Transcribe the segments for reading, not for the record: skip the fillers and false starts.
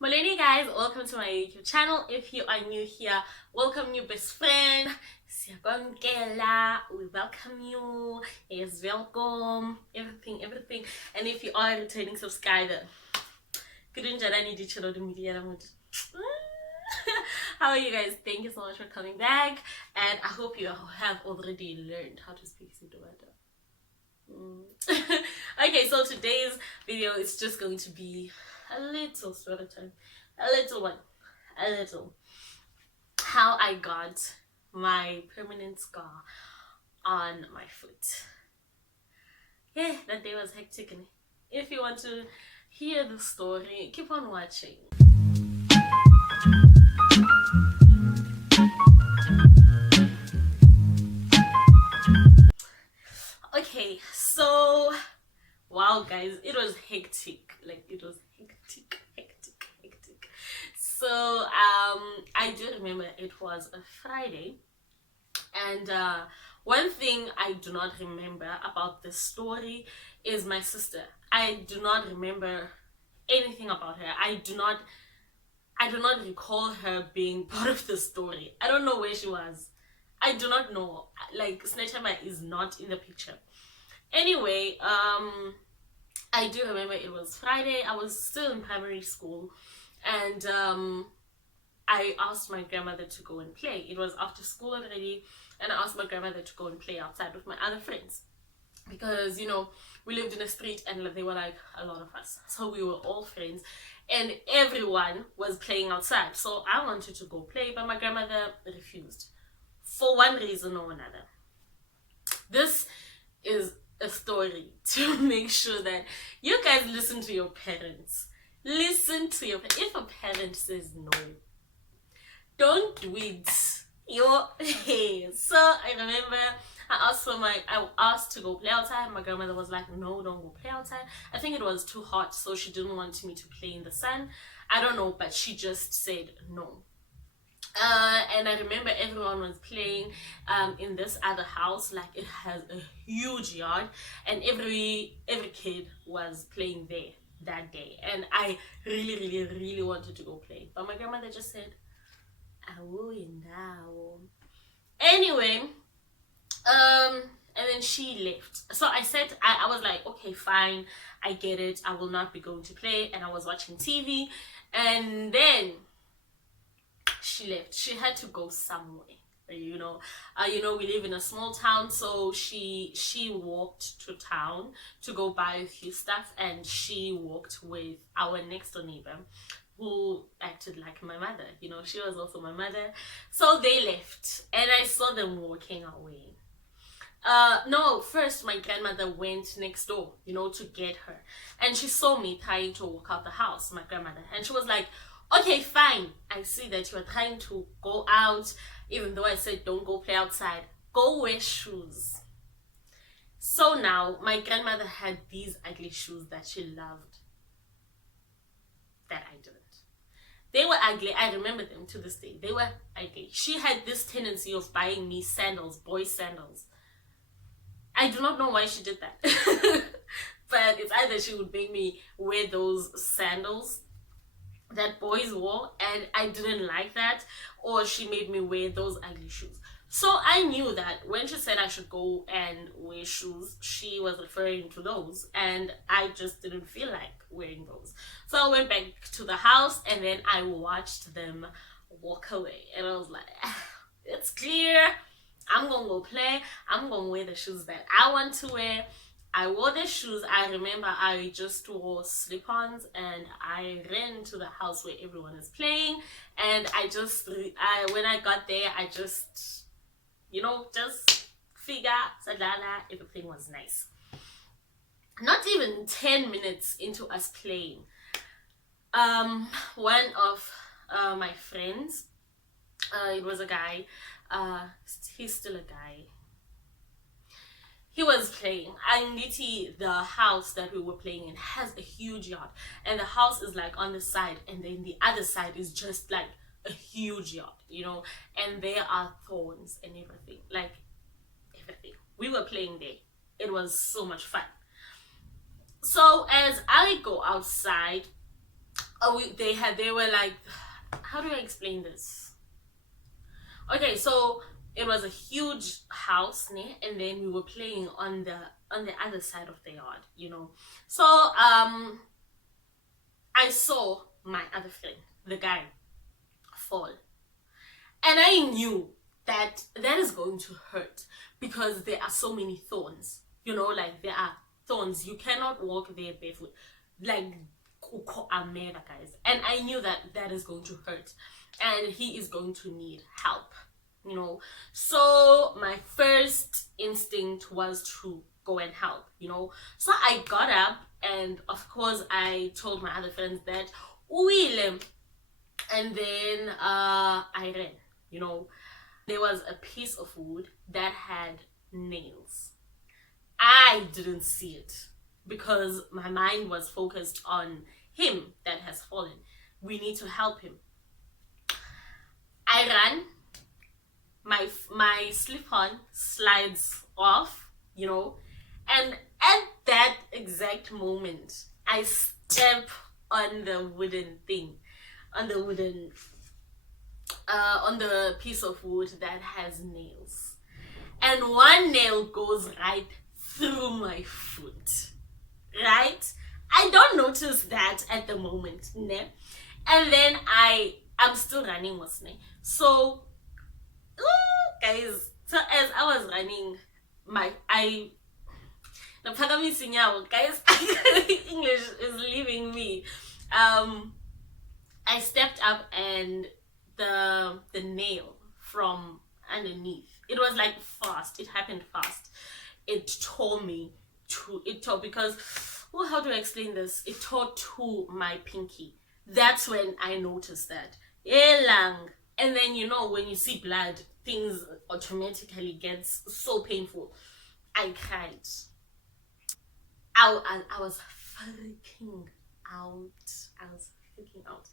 Malini guys, welcome to my YouTube channel. If you are new here, welcome new best friend. Siyakwamkela, we welcome you. Yes, welcome. Everything. And if you are a returning subscriber, how are you guys? Thank you so much for coming back. And I hope you have already learned how to speak Sidoada. Okay, so today's video is just going to be a little story time, a little how I got my permanent scar on my foot. Yeah, that day was hectic. And if you want to hear the story, keep on watching. Okay, so wow guys, it was hectic. Like it was hectic. So I do remember it was a Friday, and one thing I do not remember about this story is my sister. I do not remember anything about her. I do not recall her being part of the story. I don't know where she was. I do not know. Like Snatchama is not in the picture. Anyway, I do remember it was Friday. I was still in primary school, and I asked my grandmother to go and play. It was after school already, and I asked my grandmother to go and play outside with my other friends, because you know we lived in a street and there were like a lot of us, so we were all friends and everyone was playing outside. So I wanted to go play, but my grandmother refused for one reason or another. This is a story to make sure that you guys listen to your parents. Listen to your if a parent says no, don't do it. Hey. So I remember I asked to go play outside. My grandmother was like, no, don't go play outside. I think it was too hot, so she didn't want me to play in the sun. I don't know, but she just said no. And I remember everyone was playing in this other house. Like it has a huge yard, and every kid was playing there that day. And I really wanted to go play, but my grandmother just said, now. Anyway, and then she left. So I said, I was like, okay, fine, I get it. I will not be going to play. And I was watching TV, and then she left. She had to go somewhere. You know, we live in a small town, so she walked to town to go buy a few stuff, and she walked with our next door neighbor, who acted like my mother. You know, she was also my mother. So they left, and I saw them walking away. No, first my grandmother went next door, you know, to get her, and she saw me trying to walk out the house, my grandmother, and she was like, okay, fine, I see that you are trying to go out, even though I said don't go play outside. Go wear shoes. So now my grandmother had these ugly shoes that she loved, that I didn't. They were ugly. I remember them to this day. They were ugly. She had this tendency of buying me sandals, boys' sandals. I do not know why she did that. But it's either she would make me wear those sandals that boys wore, and I didn't like that, or she made me wear those ugly shoes. So I knew that when she said I should go and wear shoes, she was referring to those, and I just didn't feel like wearing those. So I went back to the house, and then I watched them walk away, and I was like, it's clear, I'm gonna go play, I'm gonna wear the shoes that I want to wear. I wore the shoes. I remember I just wore slip-ons, and I ran to the house where everyone is playing, and when I got there, I just, you know, just figure sadala, everything was nice. Not even 10 minutes into us playing, one of my friends, it was a guy, he's still a guy, he was playing, and the house that we were playing in has a huge yard, and the house is like on the side, and then the other side is just like a huge yard, you know, and there are thorns and everything, like everything. We were playing there. It was so much fun. So as I go outside, they were like, how do I explain this? Okay, so it was a huge house, ne? And then we were playing on the other side of the yard, you know. So I saw my other friend, the guy, fall. And I knew that that is going to hurt because there are so many thorns. You know, like there are thorns. You cannot walk there barefoot. Like, guys. And I knew that that is going to hurt. And he is going to need help. You know. So my first instinct was to go and help, you know. So I got up and of course I told my other friends that Uile, and then I ran, you know. There was a piece of wood that had nails. I didn't see it because my mind was focused on him that has fallen. We need to help him. I ran. My slip-on slides off, you know, and at that exact moment, I step on the wooden thing, on the wooden on the piece of wood that has nails, and one nail goes right through my foot, right? I don't notice that at the moment, ne? And then I'm still running, wasn't it? So guys, so as I was running, guys, English is leaving me. I stepped up and the nail from underneath, it was like fast, it happened fast. It tore me to because, well, how do I explain this? It tore to my pinky. That's when I noticed that. And then, you know, when you see blood, things automatically gets so painful. I cried. I was freaking out. I was freaking out.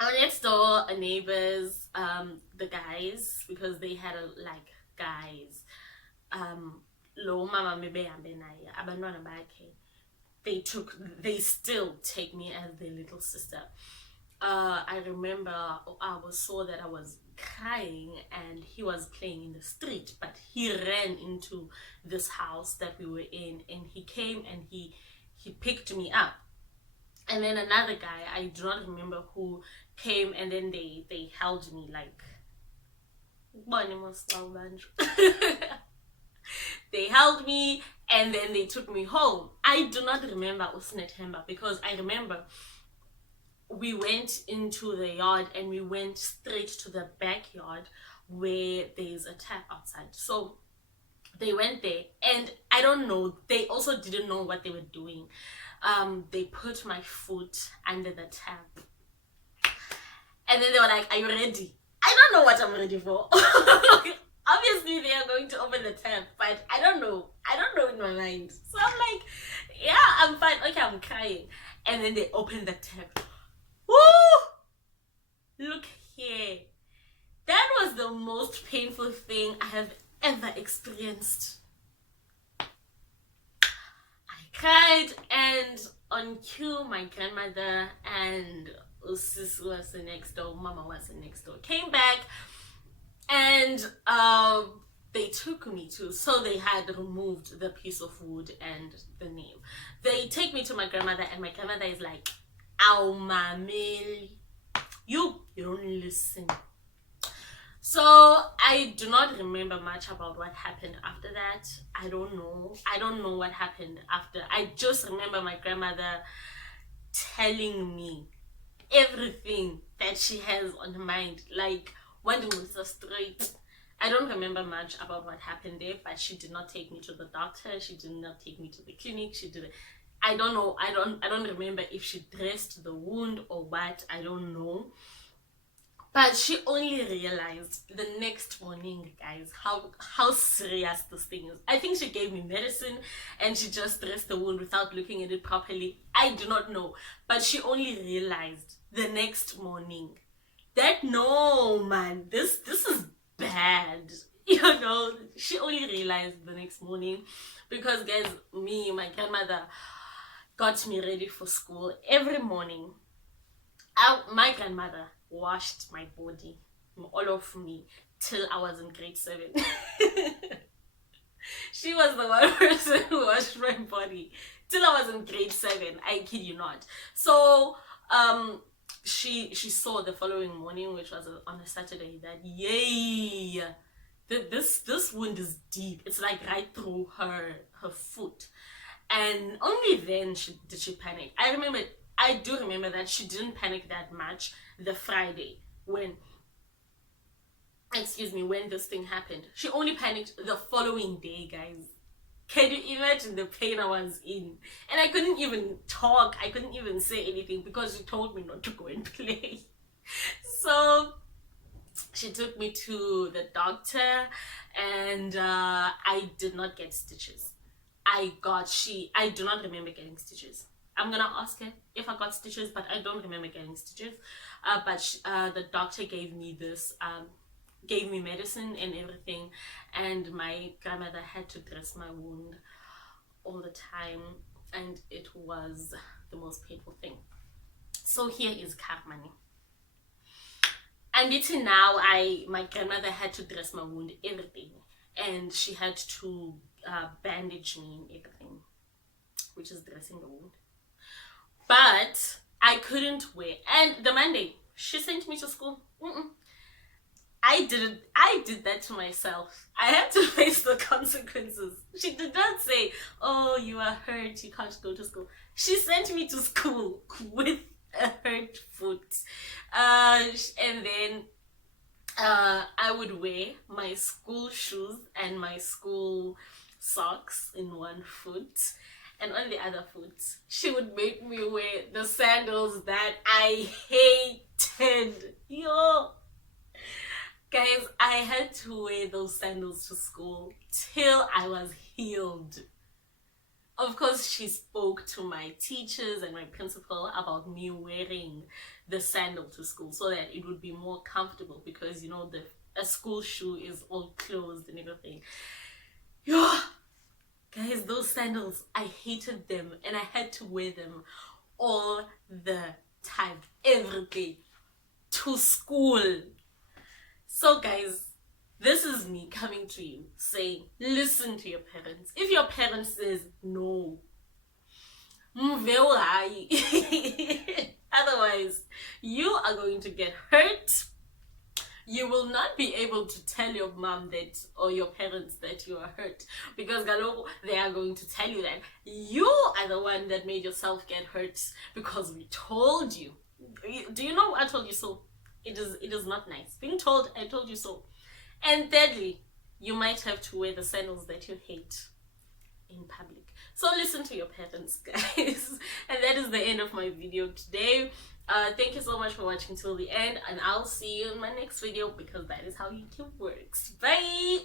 Our next door neighbors, the guys, because they had like guys, lo mama mebe naye abantwana bakhe, they still take me as their little sister. I remember I saw that I was crying and he was playing in the street, but he ran into this house that we were in and he came and he picked me up. And then another guy, I do not remember who, came and then they held me like they held me and then they took me home. I do not remember Usnetemba because I remember we went into the yard and we went straight to the backyard where there's a tap outside. So they went there and I don't know, they also didn't know what they were doing. They put my foot under the tap and then they were like, are you ready? I don't know what I'm ready for. Obviously they are going to open the tap, but I don't know in my mind. So I'm like, yeah, I'm fine, okay, I'm crying. And then they open the tap. Woo! Look here. That was the most painful thing I have ever experienced. I cried, and on cue, my grandmother and sis was next door, mama was next door, came back, and they took me to, so they had removed the piece of wood and the nail. They take me to my grandmother, and my grandmother is like, "Ow, mammy, you don't listen." So I do not remember much about what happened after that. I don't know what happened after. I just remember my grandmother telling me everything that she has on her mind, like one was so straight. I don't remember much about what happened there, but she did not take me to the doctor. She did not take me to the clinic. She didn't. I don't know. I don't remember if she dressed the wound or what. I don't know. But she only realized the next morning, guys, how serious this thing is. I think she gave me medicine and she just dressed the wound without looking at it properly. I do not know. But she only realized the next morning that, no, man, this is bad. You know, she only realized the next morning because, guys, me, my grandmother, got me ready for school every morning. My grandmother washed my body, all of me, till I was in grade 7. She was the one person who washed my body till I was in grade 7. I kid you not. So she saw the following morning, which was on a Saturday, that yay, this wound is deep. It's like right through her foot. And only then did she panic. I do remember that she didn't panic that much the Friday when this thing happened. She only panicked the following day, guys. Can you imagine the pain I was in? And I couldn't even talk. I couldn't even say anything because she told me not to go and play. So she took me to the doctor, and I did not get stitches. I do not remember getting stitches. I'm gonna ask her if I got stitches, but I don't remember getting stitches. But the doctor gave me medicine and everything, and my grandmother had to dress my wound all the time, and it was the most painful thing. So here is Carmani. And until now, my grandmother had to dress my wound everything, and she had to bandage me and everything, which is dressing the wound. But I couldn't wear. And the Monday she sent me to school. I did that to myself. I had to face the consequences. She did not say, oh, you are hurt, you can't go to school. She sent me to school with a hurt foot. And then I would wear my school shoes and my school socks in one foot, and on the other foot she would make me wear the sandals that I hated. Yo, guys, I had to wear those sandals to school till I was healed. Of course, she spoke to my teachers and my principal about me wearing the sandal to school so that it would be more comfortable, because a school shoe is all closed and everything. Yeah, guys, those sandals, I hated them, and I had to wear them all the time, every day, to school. So guys, this is me coming to you saying, listen to your parents. If your parents says no, otherwise you are going to get hurt. You will not be able to tell your mom that, or your parents, that you are hurt, because they are going to tell you that you are the one that made yourself get hurt because we told you. Do you know I told you so? It is not nice being told I told you so. And thirdly, you might have to wear the sandals that you hate in public. So listen to your parents, guys. And that is the end of my video today. Thank you so much for watching till the end, and I'll see you in my next video, because that is how YouTube works. Bye.